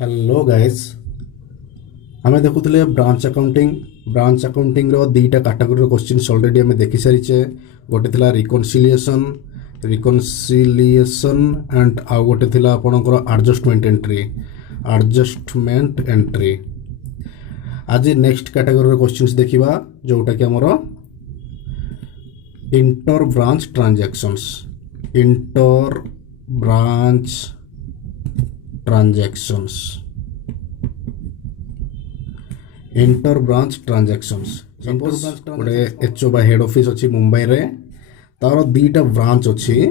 Hello guys. आम देखुले branch accounting रो दीटा category questions already आम देखि सारिचे। गोटे थिला रिकनसिलिएशन एंड आउ गोटे थिला आपनकर एडजस्टमेंट एंट्री। आज नेक्स्ट कैटेगरी क्वेश्चंस देखिबा जोटा कि हमर inter branch transactions. Inter branch transactions suppose गोटे एचओ बा हेड ऑफिस अच्छी मुंबई रे, तार दीटा ब्रांच अच्छी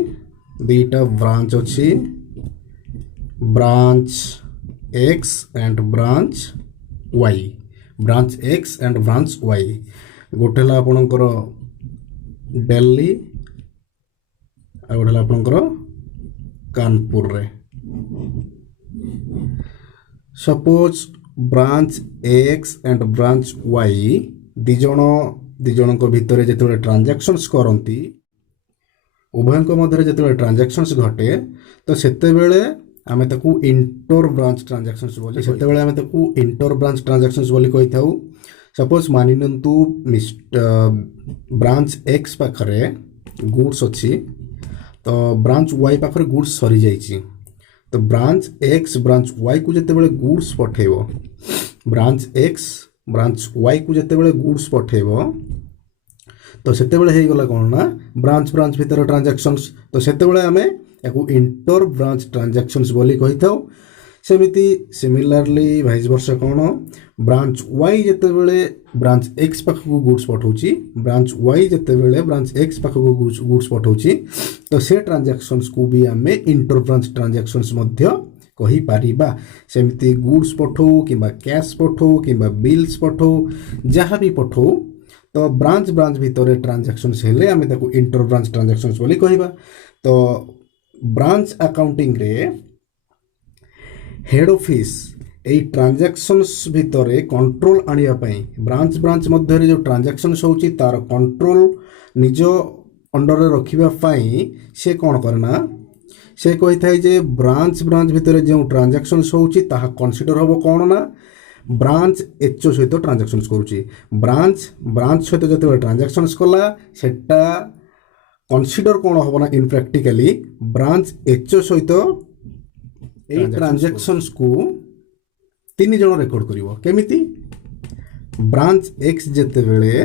branch X and branch Y. गोटे ला आपनकर दिल्ली आ गोटे ला आपनकर कानपुर रे। Suppose branch X and branch Y दिजन भितर जिते ट्रांजैक्शंस करती, उभयों मध्य जिते ट्रांजैक्शंस घटे तो सेतेबेले आमे ताकू इंटर ब्रांच ट्रांजैक्शंस बोली कहि थाउ। सपोज मानि नियंतु ब्रांच एक्स पाखरे गुड्स अच्छी, तो ब्रांच वाई पाखरे गुड्स सरी जाइछि, तो ब्रांच एक्स ब्रांच वाई को जितेबाला गुड्स पठेबो, ब्रांच एक्स ब्रांच वाई को जितेबाला गुड्स पठेबो, तो सेतेबाला हे गला कोन ना ब्रांच भीतर ट्रांजैक्शंस। तो सेतेबाला आमे याकू इंटर ब्रांच ट्रांजैक्शंस बोली कहि थाउ। सेमिति सिमिलरली वाइस वर्सा कोन ब्रांच वाई जितेबाला ब्रांच एक्स पाखको गुड्स पठाउछि, ब्रांच वाई जितेबाला ब्रांच एक्स पाखको गुड्स पठाउछि, तो से ट्रांजैक्शंस को भी आमे इंटर ब्रांच ट्रांजैक्शंस मध्य कहि पारिबा। सेमिति गुड्स पठाउ किबा कैश पठाउ किबा बिल्स पठाउ जहाँ भी पठाउ, तो ब्रांच भितर ट्रांजैक्शंस हेले आमे ताको इंटर ब्रांच ट्रांजैक्शंस बोली कहिबा। तो ब्रांच अकाउंटिंग रे हेड ऑफिस ए ट्रांजैक्शंस भितर कंट्रोल आनिया पई ब्रांच मध्य जो ट्रांजैक्शंस होउची तार कंट्रोल निज अंडर रे रखिबा पई से कोन करना, से कहि थाई जे ब्रांच भितर जो ट्रांजैक्शंस होउची ताहा कंसीडर होबो कोन ना ब्रांच एचओ सहित ट्रांजैक्शंस करूची। ब्रांच सहित जते ट्रांजैक्शंस कला सेटा कंसीडर कोन होबो ना इन प्रैक्टिकली ब्रांच एचओ सहित ए ट्रांजैक्शंस को तीन जण रेकॉर्ड करिवो। केमिति ब्रांच एक्स जते बेले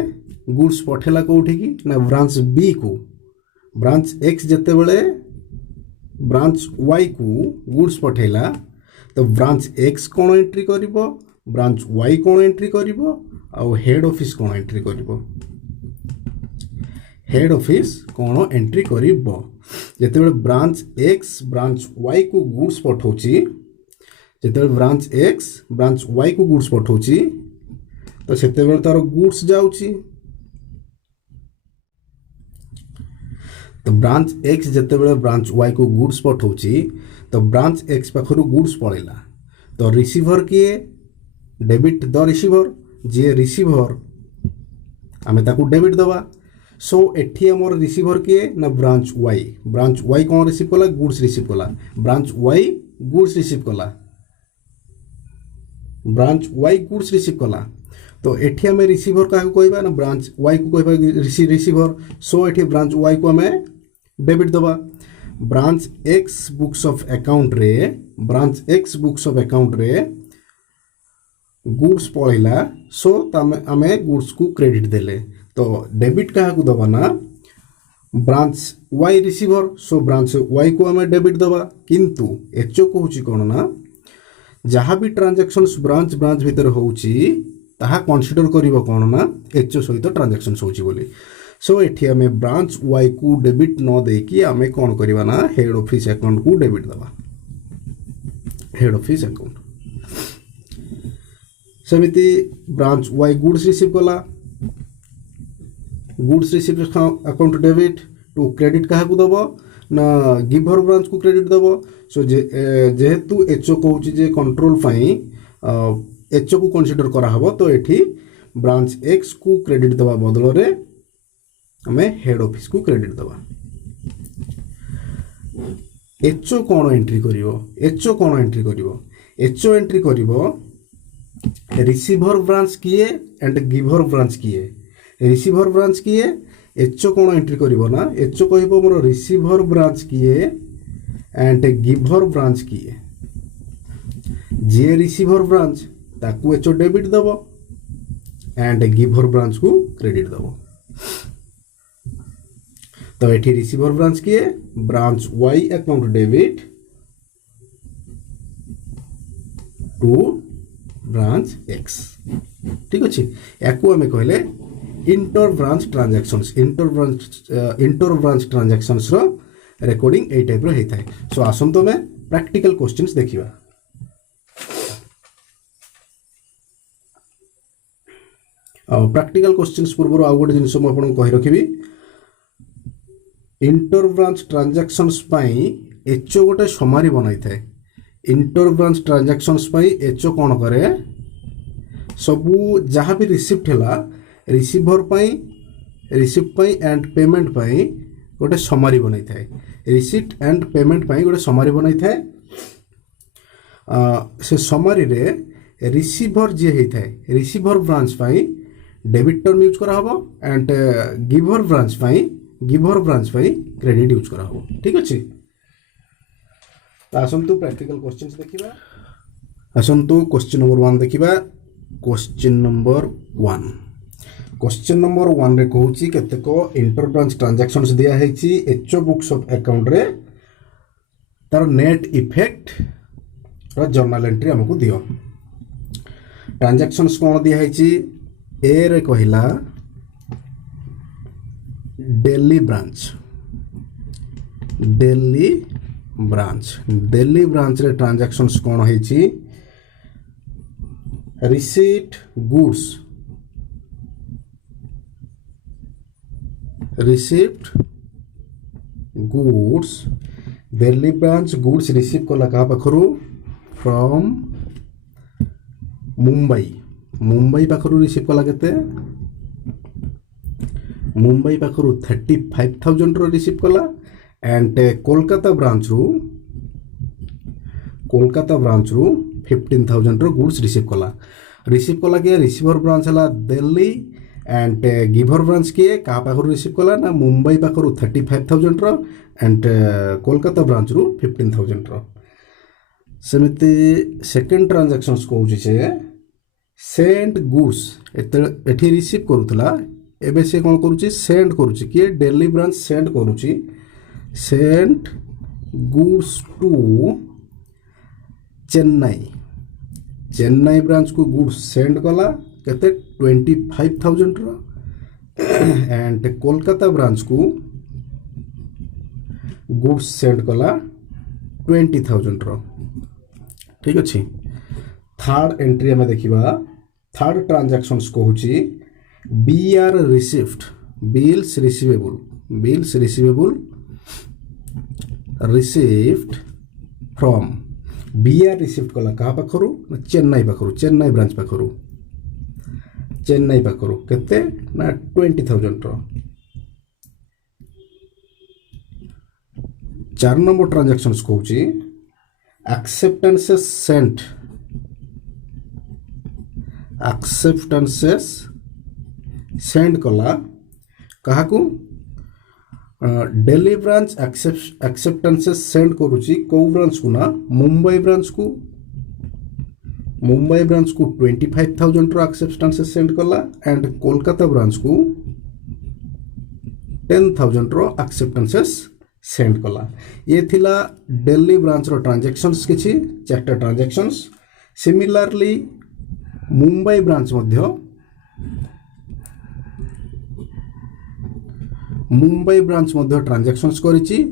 गुड्स पठेला कोठी की ना ब्रांच बी को, ब्रांच एक्स जते बेले ब्रांच वाई को गुड्स पठेला, तो ब्रांच एक्स कोन एंट्री करिवो, ब्रांच वाई कोन एंट्री करिवो, आ हेड ऑफिस कोन एंट्री करिवो। हेड ऑफिस कोन एंट्री करिवो जेतेबेले ब्रांच एक्स ब्रांच वाई को गुड्स पठाउची, जेतेबेले ब्रांच एक्स ब्रांच वाई को गुड्स पठाउची, तो सेतेबेले तार गुड्स जाउची। तो ब्रांच एक्स जेतेबेले ब्रांच वाई को गुड्स पठाउची, तो ब्रांच एक्स पाखरु गुड्स पळेला, तो रिसीवर किए debit the receiver, J receiver आमे ताकू डेबिट दबा। सो एठी हमर रिसीवर किए ना ब्रांच वाई कोन रिसीव कला गुड्स रिसीव कला, ब्रांच वाई गुड्स रिसीव कला, ब्रांच वाई गुड्स रिसीव कला, तो एठी हमें रिसीवर काहे कहबा ना ब्रांच वाई को कहबा रिसीवर। सो एठी ब्रांच वाई को हमें डेबिट दबा। Branch x books of account रे गुड्स पळेला, सो तमे हमें गुड्स को क्रेडिट देले, तो डेबिट क्या को दबा ना ब्रांच वाई रिसीवर, सो ब्रांच वाई को हमें डेबिट दबा। किंतु एचओ को होची कोन ना जहाँ भी ट्रांजैक्शंस ब्रांच भीतर होउची ताहा कंसीडर करिवो कोन ना एचओ सहित ट्रांजैक्शंस होउची बोली। सो एठी हमें ब्रांच वाई को डेबिट न देकी हमें कोन करबा ना हेड ऑफिस अकाउंट को डेबिट दबा, हेड ऑफिस अकाउंट। सेमिति ब्रांच वाई गुड्स रिसीव कला, goods receive account debit to credit क्या दब ना गिभर ब्रांच को क्रेडिट दब। सो जेहेतु एचओ कहूँ जे कंट्रोल पाई एचओ को कंसीडर करा हबो, तो एठी ब्रांच एक्स को क्रेडिट दबा बदल रे हमें हेड ऑफिस को क्रेडिट दबा। एचओ कौन एंट्री करिवो, एचओ कौन एंट्री करिवो, एचओ एंट्री करिवो रिसीभर ब्रांच किए एंड गिभर ब्रांच किए रिसीभर ब्रांच किए एचओ कौन एंट्री करिवो ना एचओ कहबो मोर रिसीभर ब्रांच किए एंड गिभर ब्रांच किए जे रिसीभर ब्रांच ताकू एचओ डेबिट दबो एंड गिभर ब्रांच को क्रेडिट दबो तो एठी रिसीभर ब्रांच किए branch Y account debit to branch x ठीक अच्छे या आम कहले inter branch transactions inter branch transactions रो रिकॉर्डिंग ए टाइप रो होता है सो आसंतो में प्रैक्टिकल क्वेश्चंस देखिबा प्रैक्टिकल क्वेश्चंस पूर्व आउ गोटे जिनस मु आपन कहि रखिबी इंटर ब्रांच ट्रांजैक्शंस पई एचओ गोटे समारी बनाई थाए इंटर ब्रांच ट्रांजैक्शंस पई एचओ कोन करे सबू जहाँ भी रिसिप्ट हैला रिसीभर पई रिसिप्ट पई एंड पेमेंट पई गोटे समारी बनाई थाए रिसिप्ट एंड पेमेंट पई गोटे समारी बनाई थाए से समारी रे रिसीभर जे हे थाए रिसीभर ब्रांच पई डेबिट टर्म यूज करा हबो एंड गिभर ब्रांच पई क्रेडिट यूज करा हबो ठीक अछि आसंतु प्रैक्टिकल क्वेश्चंस देखिबा आसंतु क्वेश्चन नंबर 1 देखिबा क्वेश्चन नंबर 1 रे कहूची केतेको इंटर ब्रांच ट्रांजैक्शंस दिया हेची एचओ बुक्स ऑफ अकाउंट रे तार नेट इफेक्ट रो जर्नल एंट्री हमकु दियो ट्रांजैक्शंस कोन दिया हेची ए रे कहिला दिल्ली ब्रांच रे ट्रांजैक्शंस कोन हेची receipt goods Delhi branch goods receive कला कहा पाखरु फ्रॉम मुंबई पाखरु रिसीव कला केते मुंबई पाखरु 35,000 रो रिसीव कला एंड कोलकाता ब्रांच रू 15,000 रो गुड्स रिसीव कला के रिसीवर ब्रांच हला दिल्ली एंड गिभर ब्रांच किए कहा पाखरु रिसीव कला ना मुंबई पाखरु 35,000 रो एंड कोलकाता ब्रांच रू 15,000 रो सेमिति सेकंड ट्रांजैक्शंस कहूची से सेंड गुड्स एठी रिसीव करूथला एबे से कोन करूची सेंड करूची कि दिल्ली ब्रांच सेंड करूची send goods to Chennai branch को गुड्स सेंड कला केते 25,000 रो एंड कोलकाता ब्रांच को गुड्स सेंड कला 20,000 रो ठीक अछि थर्ड एंट्री में देखिबा थर्ड ट्रांजैक्शंस कहूची BR received bills receivable received from B R received कला कहा पाखरु चेन्नई ब्रांच पाखरु केते ना 20,000 रो 4 नंबर ट्रांजैक्शंस कहूची एक्सेप्टेंसेस सेंड कला कहा को दिल्ली ब्रांच एक्सेप्टेंसेस सेंड करूची को ब्रांच को ना मुंबई ब्रांच को 25,000 रो एक्सेप्टेंसेस सेंड कला एंड कोलकाता ब्रांच को 10,000 रो एक्सेप्टेंसेस सेंड कला ये थिला दिल्ली ब्रांच रो ट्रांजैक्शंस किछि 4टा ट्रांजैक्शंस सिमिलरली मुंबई ब्रांच मध्य ट्रांजैक्शंस करिछि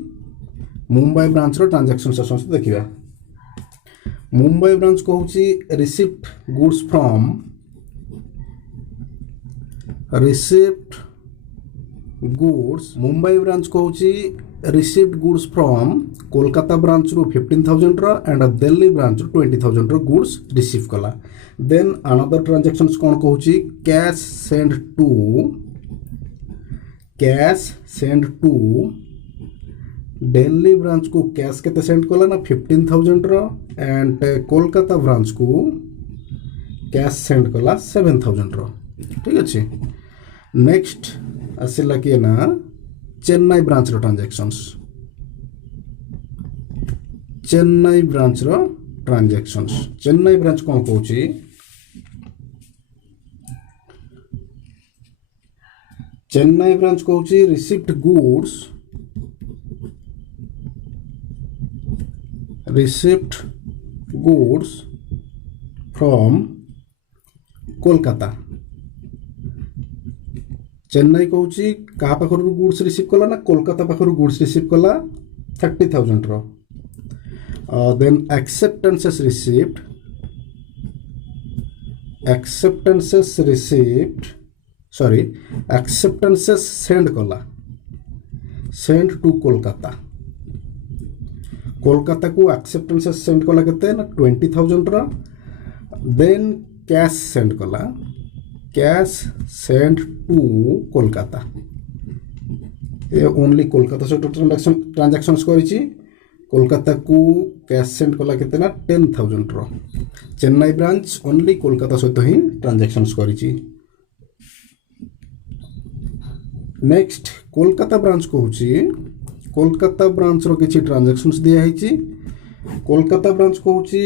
मुंबई ब्रांच रो ट्रांजैक्शंस संस्था देखिबा मुंबई ब्रांच कहूची receipt goods from Mumbai branch कहूची received goods from Kolkata branch रू 15,000 रो एंड दिल्ली ब्रांच रू 20,000 रो गुड्स रिसीव कला देन अनदर ट्रांजैक्शंस कोन कहूची cash send to Delhi branch को कैश केते सेंड कला ना 15,000 रो एंड कोलकाता ब्रांच को कैश सेंड कला 7,000 रो। ठीक अच्छे। नेक्स्ट आसला किए ना चेन्नई ब्रांच रो ट्रांजैक्शंस। चेन्नई ब्रांच रो ट्रांजैक्शंस चेन्नई ब्रांच कौन कहूची चेन्नई ब्रांच कहूची received goods from Kolkata. Chennai कहूची कहा पाखर गुड्स रिसीव कला ना कोलकाता पाखर गुड्स रिसीव कला 30,000 रो। देन acceptances सेंड कला सेंड टू कोलकाता। कोलकाता को acceptances सेंड कला केते ना 20,000 रो। देन कैश सेंड कला कैश सेंड टू कोलकाता। ये ओनली कोलकाता से ट्रांजैक्शंस करिछि। कोलकाता को कैश सेंड कला केते ना 10,000 रो। चेन्नई ब्रांच ओनली कोलकाता सहित ही ट्रांजैक्शंस करिछि। नेक्स्ट कोलकाता ब्रांच कहूची कोलकाता ब्रांच रो किछि ट्रांजैक्शंस दिया हिछि। कोलकाता ब्रांच कहूची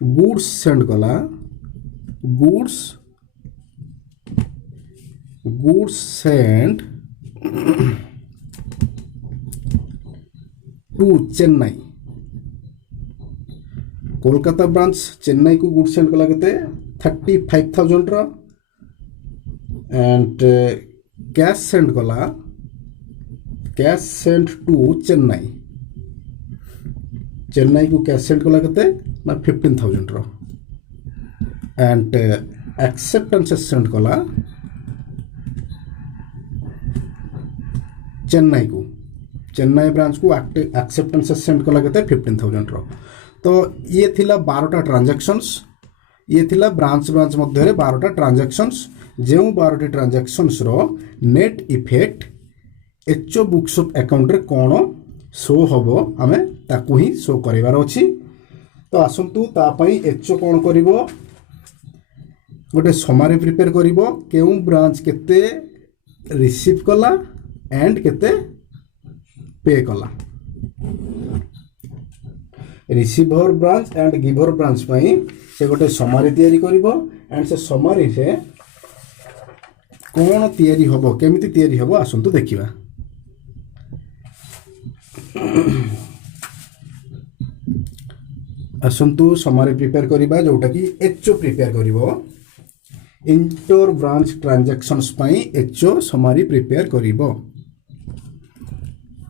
गुड्स सेंड कला goods send to Chennai. Kolkata branch Chennai को गुड्स सेंड कला केते 35,000 रो एंड कैश सेंड कला cash send to Chennai. Chennai को कैश सेंड कला केते ना 15,000 रो एंड एक्सेप्टेंसेस सेंड कला चेन्नई ब्रांच को एक्सेप्टेंसेस सेंड कला केते 15,000 रो। तो ये थिला 12टा ट्रांजैक्शंस। ये थिला ब्रांच मध्य 12टा ट्रांजैक्शंस। जो 12टी ट्रांजैक्शंस रो net effect HO books of account रे कोन शो हबो हमें ताकू ही शो करिवार अछि। तो आसंतु ता पई एचओ कोन करिवो गोटे समरी प्रिपेयर करिवो केउ ब्रांच केते रिसीव कला एंड केते पे कला। Receiver branch and giver branch पई से गोटे समरी तैयारी करिवो एंड से समरी से कोन तैयारी हबो केमिति तैयारी हबो आसंतु देखिबा। आसंतु समरी प्रिपेयर करिबा जोटा कि एचओ प्रिपेयर करिवो। इंटर ब्रांच ट्रांजैक्शंस पई एचओ समरी प्रिपेयर करिवो।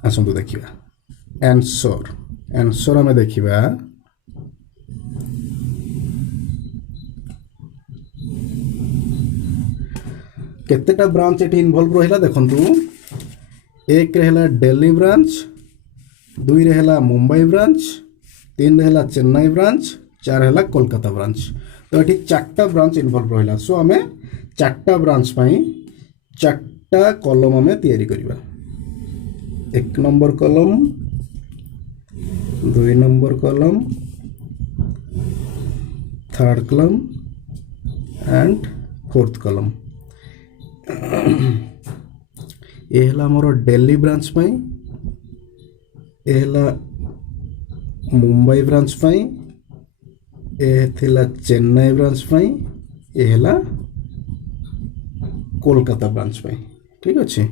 आसंतु देखिबा आंसर हमें देखिबा केतेटा ब्रांच एटी इन्वॉल्व रहिला देखंतु। एक रहला दिल्ली ब्रांच, 2 रहला मुंबई ब्रांच, 3 रहला चेन्नई ब्रांच, 4 रहला कोलकाता ब्रांच। तो एटी 4टा ब्रांच इन्वॉल्व रहिला। सो हमें 4टा ब्रांच पई 4टा कॉलम हमें तैयारी करिबा। 1 number column, 2 number column, 3rd column and 4th column. ये हला मोर दिल्ली ब्रांच पई, ये हला मुंबई ब्रांच पई, ये थिला चेन्नई ब्रांच पई, ये हला कोलकाता ब्रांच पई। ठीक अच्छे।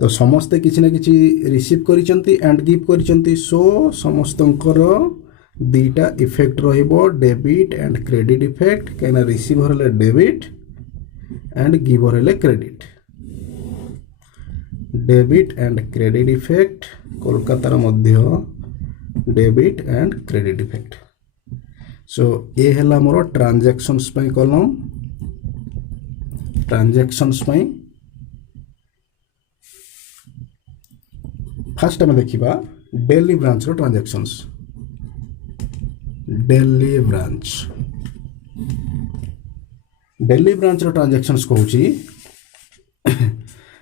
तो समस्ते किसी ना किसी रिसीव करिसेंती एंड गिव करिसेंती। सो समस्तंकर 2टा इफेक्ट रहिबो डेबिट एंड क्रेडिट इफेक्ट। कहिना रिसीवर हले डेबिट एंड गिवर हले credit. Debit and credit effect Kolkata मध्य debit and credit effect. So ये हला मोर ट्रांजैक्शंस पई कॉलम। ट्रांजैक्शंस पई फर्स्ट आम देखा दिल्ली ब्रांच रो ट्रांजैक्शंस। दिल्ली ब्रांच रो ट्रांजैक्शंस कहूची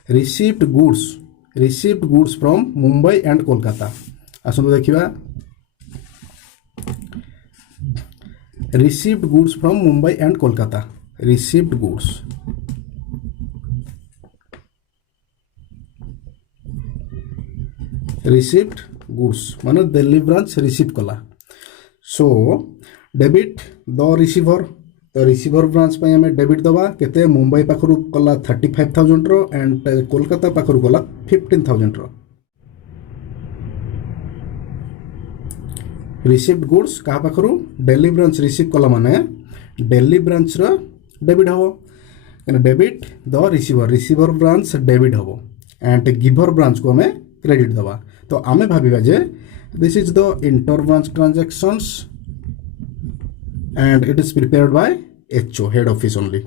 received received goods from Mumbai and Kolkata आसतु देखिबा received goods from Mumbai and Kolkata received goods received goods माने दिल्ली ब्रांच रिसीव कला सो डेबिट द रिसीवर तो रिसीवर ब्रांच पे हमें डेबिट दबा केते मुंबई पाखरु कला 35,000 रो एंड कोलकाता पाखरु कला 15,000 रो रिसीव्ड गुड्स कहा पाखरु दिल्ली ब्रांच रिसीव कला माने दिल्ली ब्रांच रो डेबिट हबो debit the receiver branch debit हबो एंड गिवर ब्रांच को हमें क्रेडिट दबा तो आमे भाबिबा जे this is the inter branch transactions and it is prepared by HO head office only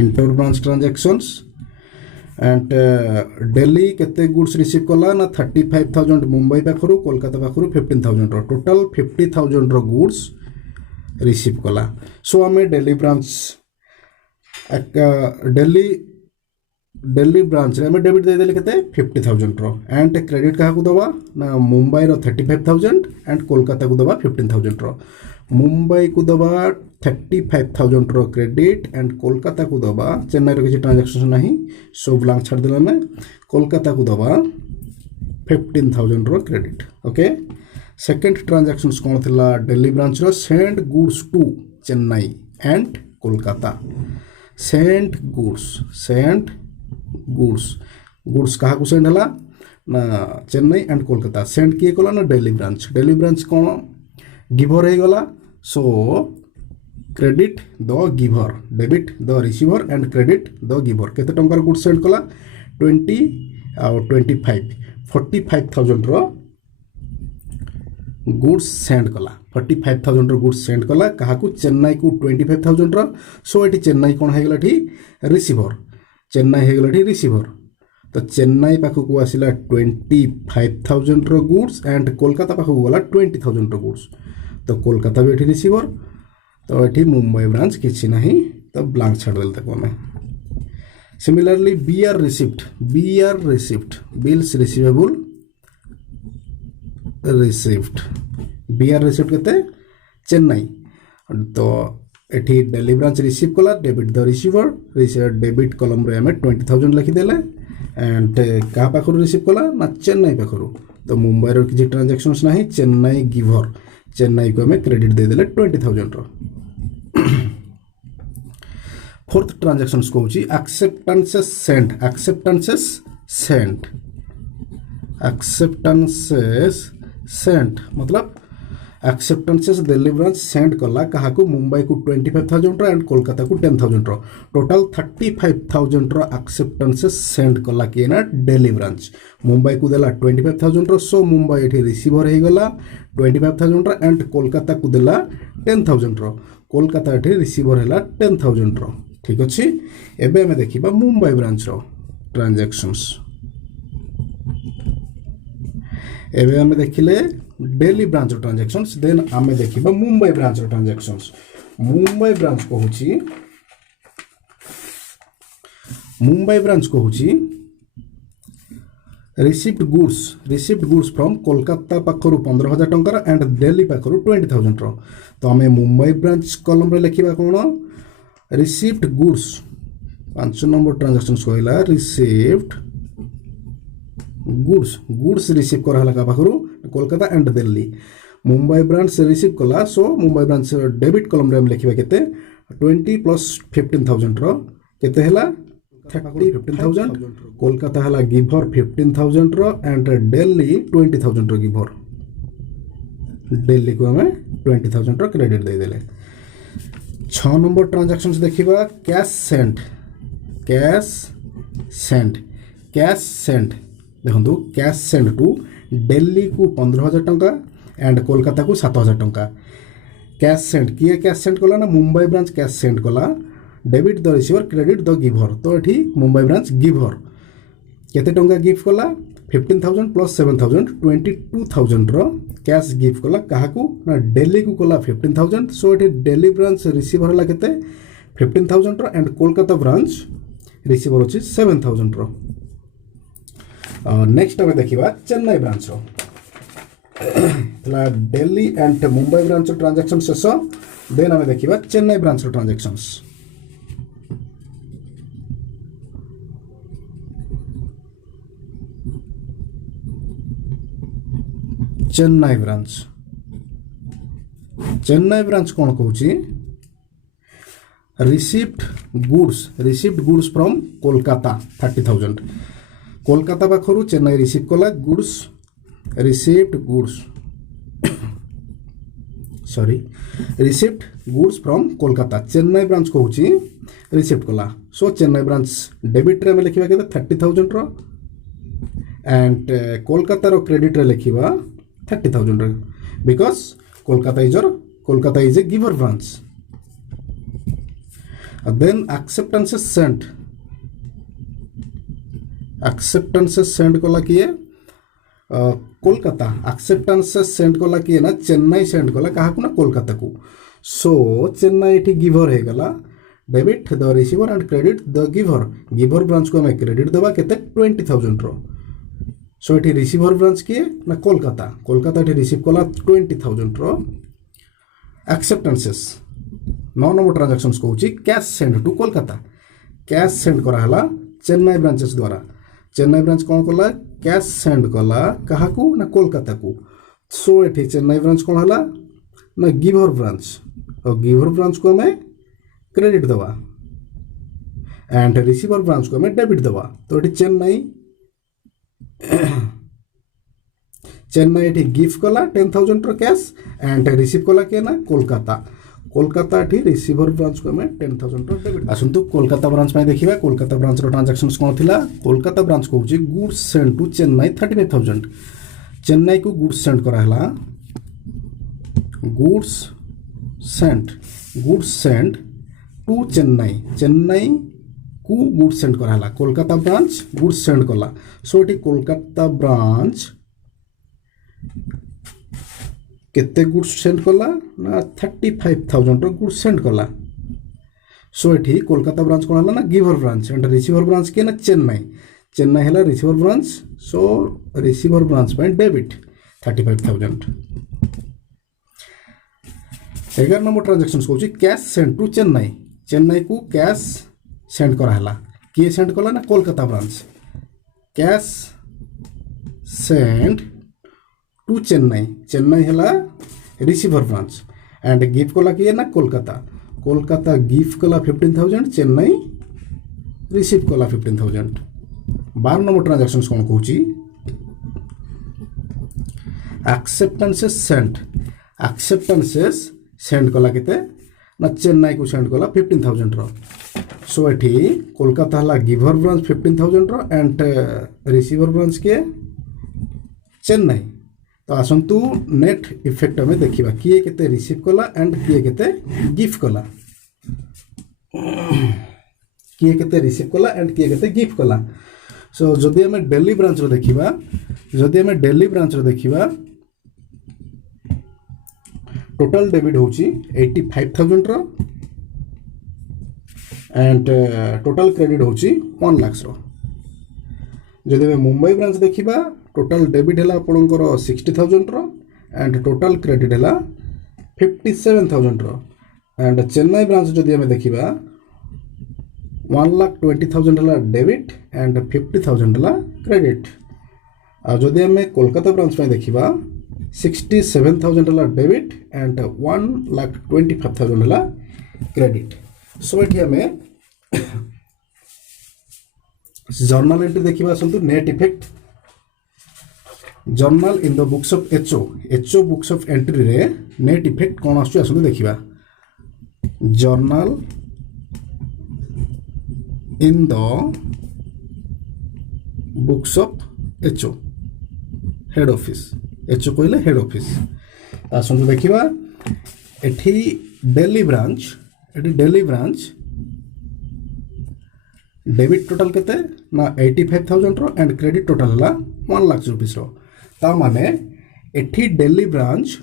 inter branch transactions and Delhi केते goods receive कला ना 35,000 मुंबई पाखरु कोलकाता पाखरु 15,000 रो टोटल 50,000 रो goods receive कला सो आमे दिल्ली ब्रांच दिल्ली ब्रांच रे हमें डेबिट दे देले केते 50,000 रो एंड क्रेडिट कहा को दबा ना मुंबई रो 35,000 एंड कोलकाता को दबा 15,000 रो मुंबई को दबा 35,000 रो क्रेडिट एंड कोलकाता को दबा चेन्नई रो किसी ट्रांजैक्शन नहीं सो ब्लैंक छाड़ देला में कोलकाता को दबा 15,000 रो क्रेडिट ओके सेकंड ट्रांजैक्शंस कोन थिला दिल्ली ब्रांच रो send goods to Chennai and Kolkata send goods कहा को सेंड हला ना चेन्नई एंड कोलकाता सेंड किए कला ना दिल्ली ब्रांच कौन गिवर हो गला सो credit the giver debit the receiver and credit the giver केते टंकार गुड्स सेंड कला 20 और 25 45,000 रो गुड्स सेंड कला 45,000 रो गुड्स सेंड कला कहा को चेन्नई को 25,000 रो सो एटी चेन्नई कौन हो गला ठी रिसीवर चेन्नई हो गला ठी रिसीवर तो चेन्नई पाखु को आसिला 25,000 रो गुड्स एंड कोलकाता पाखु को गला 20,000 रो गुड्स तो कोलकाता भी एठी रिसीवर तो एठी मुंबई ब्रांच किछि नहीं तो ब्लैंक छाड़ देल तको हमें similarly B R receipt bills receivable receipt B R receipt केते चेन्नई तो एठी दिल्ली ब्रांच रिसीव कला debit the receiver debit column रे हमें 20,000 लिखि देले एंड कहा पाखरु रिसीव कला ना चेन्नई पाखरु तो मुंबई रो किछि ट्रांजैक्शंस नाही चेन्नई गिवर चेन्नई को हमें क्रेडिट दे देले 20,000 रो फोर्थ ट्रांजैक्शंस को होची एक्सेप्टेंसेस सेंड मतलब एक्सेप्टेंसेस दिल्ली ब्रांच सेंड कला कहा को मुंबई को 25,000 रो एंड कोलकाता को 10,000 रो टोटल 35,000 रो एक्सेप्टेंसेस सेंड कला के ना दिल्ली ब्रांच मुंबई को देला 25,000 रो सो मुंबई एठी रिसीवर हे गला 25,000 रो एंड कोलकाता को देला 10,000 रो कोलकाता एठी रिसीवर हैला 10,000 रो ठीक अछि एबे हमें देखिबा मुंबई ब्रांच रो ट्रांजैक्शंस एबे हमें देखिले दिल्ली ब्रांच ट्रांजैक्शंस देन आमे देखिबा Mumbai branch transactions Mumbai branch को होची रिसीव्ड गुड्स फ्रॉम कोलकाता पाखरु 15,000 टंका एंड दिल्ली पाखरु 20,000 रो तो आमे मुंबई ब्रांच कॉलम रे लिखिबा कोन रिसीव्ड गुड्स 5 नंबर ट्रांजैक्शंस होइला रिसीव्ड गुड्स रिसीव कर हला का पाखरु कोलकाता एंड दिल्ली मुंबई ब्रांच से रिसीव कला सो मुंबई ब्रांच डेबिट कॉलम रे हम लिखिबा केते 20 प्लस 15,000 रो केते हला 15,000 कोलकाता हला गिवर 15,000 रो एंड दिल्ली 20,000 रो गिवर दिल्ली को हमें 20,000 रो क्रेडिट दे देले 6 नंबर ट्रांजैक्शंस देखिबा कैश सेंड देखो कैश सेंड टू दिल्ली को 15,000 टंका एंड कोलकाता को 7,000 टंका कैश सेंड किए कैश सेंड कला ना मुंबई ब्रांच कैश सेंड कला debit the receiver credit the giver तो एठी मुंबई ब्रांच गिवर केते टंका गिफ्ट कला 15,000 प्लस 7,000 22,000 रो कैश गिफ्ट कला कहा को ना दिल्ली को कला 15,000 सो एठी दिल्ली ब्रांच रिसीवर हला केते 15,000 रो एंड कोलकाता ब्रांच रिसीवर अच्छी 7000 रो। नेक्स्ट आम देखा Chennai branch Delhi and Mumbai branch transaction शेष। देन आम देखा Chennai branch transactions. Chennai branch कौन कहूँ received goods from Kolkata 30,000। Kolkata पाखु चेन्नई रिसीव कला goods received goods from Kolkata. Chennai branch कहूँ रिसीव कला। सो चेन्नई ब्रांच डेबिट रे लिखा के 30,000 रो एंड कोलकाता क्रेडिट रे लिखा 30,000 because Kolkata is a giver branch. Then acceptances send कला किए कोलकाता। एक्सेप्टेंसेस सेंड कला किए ना चेन्नई सेंड कला क्या ना कोलकाता को। सो चेन्नई ये गिवर हो गला debit the receiver and credit the giver branch को हमें क्रेडिट देवा के 20,000 रो। सो ये रिसीवर ब्रांच किए ना कोलकाता ये रिसीव कला 20,000 रो। एक्सेप्टेंसेस 9 नंबर ट्रांजैक्शंस कहूँ cash send to Kolkata. Cash send कराला चेन्नई ब्रांचेस द्वारा। चेन्नई ब्रांच कौन कला कैश सेंड कला क्या ना कोलकाता को। सो ये चेन्नई ब्रांच कौन है ना गिवर ब्रांच और गिवर ब्रांच को हमें क्रेडिट दवा एंड रिसीवर ब्रांच को हमें डेबिट दवा। तो ये चेन्नई ये गिफ्ट कला 10,000 रो कैश एंड रिसीव कला किए ना कोलकाता ये रिसीवर ब्रांच को हमें 10,000 रो डेबिट। आसतु कोलकाता ब्रांच में देखा कोलकाता ब्रांच ट्रांजैक्शंस कौन थिला। कोलकाता ब्रांच कहूँ goods send to Chennai 35,000। Chennai को गुड्स सेंड कराला गुड्स सेंड टू चेन्नई को गुड्स सेंड कराला। कोलकाता ब्रांच गुड्स सेंड कला। सो ये कोलकाता ब्रांच केते गुड्स सेंड कला ना 35,000 रो गुड्स सेंड कला। सो ये कोलकाता ब्रांच कौन है ना giver branch and receiver branch किए ना चेन्नई है receiver branch. So receiver branch में डेबिट 35,000। 11 नंबर ट्रांजैक्शन कहूँ कैश सेंड टू चेन्नई को कैश सेंड कराला। किए सेंड कला ना Kolkata branch. Cash send to Chennai है रिसीवर ब्रांच एंड गिफ्ट कला किए ना कोलकाता गिफ्ट कला 15,000 चेन्नई रिसीव कला 15,000। 12 नंबर ट्रांजैक्शन कौन कहूँ एक्सेप्टेंसेस सेंड कला के ना चेन्नई को सेंड कला 15,000 रो। सो ये कोलकाता है गिवर ब्रांच 15,000 रो एंड रिसीवर ब्रांच के चेन्नई। तो आसतु नेट इफेक्ट हमें देखा किए केते रिसीव कला एंड किए केते गिफ्ट कला। किए केते रिसीव कला एंड किए केते गिफ्ट कला। सो जदि हमें दिल्ली ब्रांच देखा टोटल डेबिट होची 85,000 रो एंड टोटल क्रेडिट होची 1 लाख रो। जदि हमें मुंबई ब्रांच देखा टोटल डेबिट है आपंकर 60,000 रो एंड टोटल क्रेडिट है 57,000 रो एंड चेन्नई ब्रांच जदि हमें देखा 1,20,000 है डेबिट एंड 50,000 है क्रेडिट। आ जदि हमें कोलकाता ब्रांच में देखा 67,000 है डेबिट एंड 1,25,000 है क्रेडिट। सो ये हमें जर्नल एंट्री देखा आसतु net effect journal in the books of HO books of entry रे नेट इफेक्ट कौन आसतु देखा journal in the books of HO head office HO कहले हेड ऑफिस। आसतु देखा एठी दिल्ली ब्रांच डेबिट टोटल केते ना 85,000 रो एंड क्रेडिट टोटल है 1 लाख रुपीस रो। ता माने एठी दिल्ली ब्रांच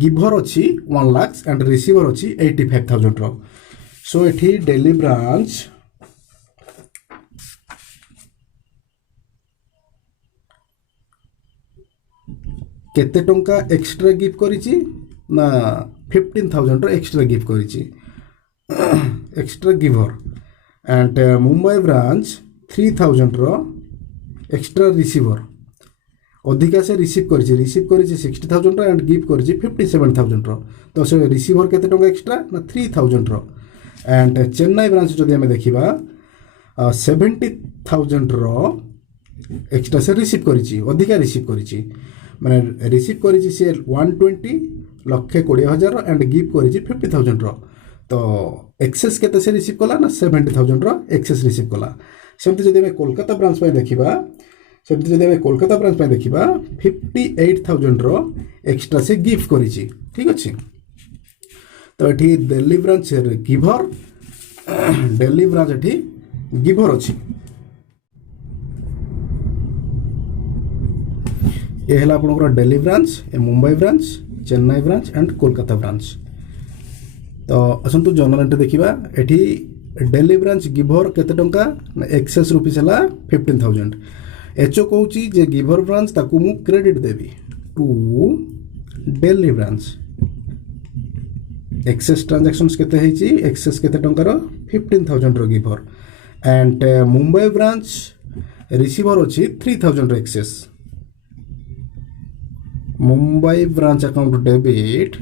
गिवर अच्छी 1 लाख एंड रिसीवर अच्छी 85,000 रो। सो एठी दिल्ली ब्रांच केते टंका एक्स्ट्रा गिफ्ट करिछि ना 15,000 रो एक्स्ट्रा गिफ्ट करिछि extra giver and Mumbai branch 3,000 रो एक्स्ट्रा रिसीवर अधिका से रिसीव करिछि 60,000 रो एंड गिफ्ट करिछि 57,000 रो तो से रिसीवर केते टंका एक्स्ट्रा ना 3,000 रो एंड चेन्नई ब्रांच जदि हमें देखिबा 70,000 रो एक्स्ट्रा से रिसीव करिछि अधिका रिसीव करिछि माने रिसीव करिछि से 120 लक्ष 20,000 एंड गिफ्ट करिछि 50,000 रो तो एक्सेस केते से रिसीव कला ना 70,000 रो एक्सेस रिसीव कला सेमति जदि हमें कोलकाता ब्रांच पे देखिबा 58,000 रो एक्स्ट्रा से गिफ्ट करिछि ठीक अछि तो एठी Delhi branch giver Delhi branch एठी गिवर अछि ये है आपन Delhi branch A Mumbai branch Chennai branch and Kolkata branch तो असंतु जनरल एंट्री देखिबा एठी दिल्ली ब्रांच गिवर केते टंका एक्सेस रुपीस हला 15,000 एचओ कहूची जे गिवर ब्रांच ताकू मु क्रेडिट देबी to Delhi branch excess transactions केते हेची एक्सेस केते टंकार 15,000 रो giver and Mumbai branch receiver अछि 3,000 रो excess Mumbai branch account debit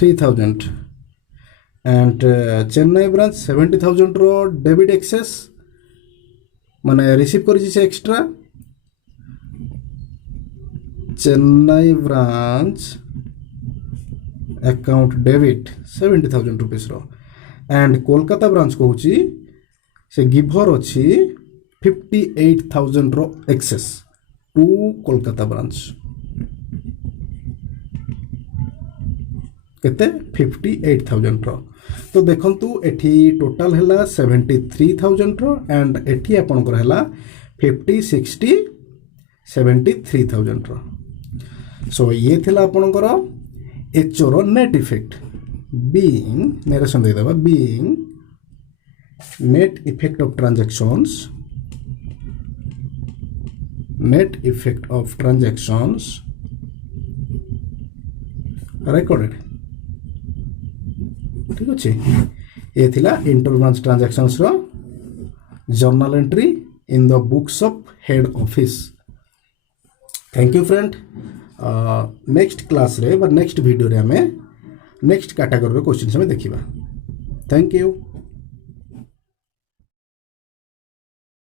3,000 and Chennai branch 70,000 रो डेबिट एक्सेस माने रिसीव करिछि से extra Chennai branch account debit 70,000 rupees रो एंड कोलकाता ब्रांच कहूची से गिवर अछि 58,000 रो एक्सेस टू कोलकाता ब्रांच केते 58,000 रो तो देखंतु एठी टोटल हैला 73,000 रो एंड एठी आपनकर हैला 50 60 73,000 रो सो ये थिला आपनकर एचओ रो नेट इफेक्ट बीइंग नरेशन दे देबा being net effect of transactions net effect of transactions recorded ठीक अच्छे ये थिला इंटर ब्रांच ट्रांजैक्शंस रो journal entry in the books of head office thank you friend next class रे बा नेक्स्ट वीडियो रे हमें नेक्स्ट कैटेगरी रो क्वेश्चन हमें देखिबा थैंक यू।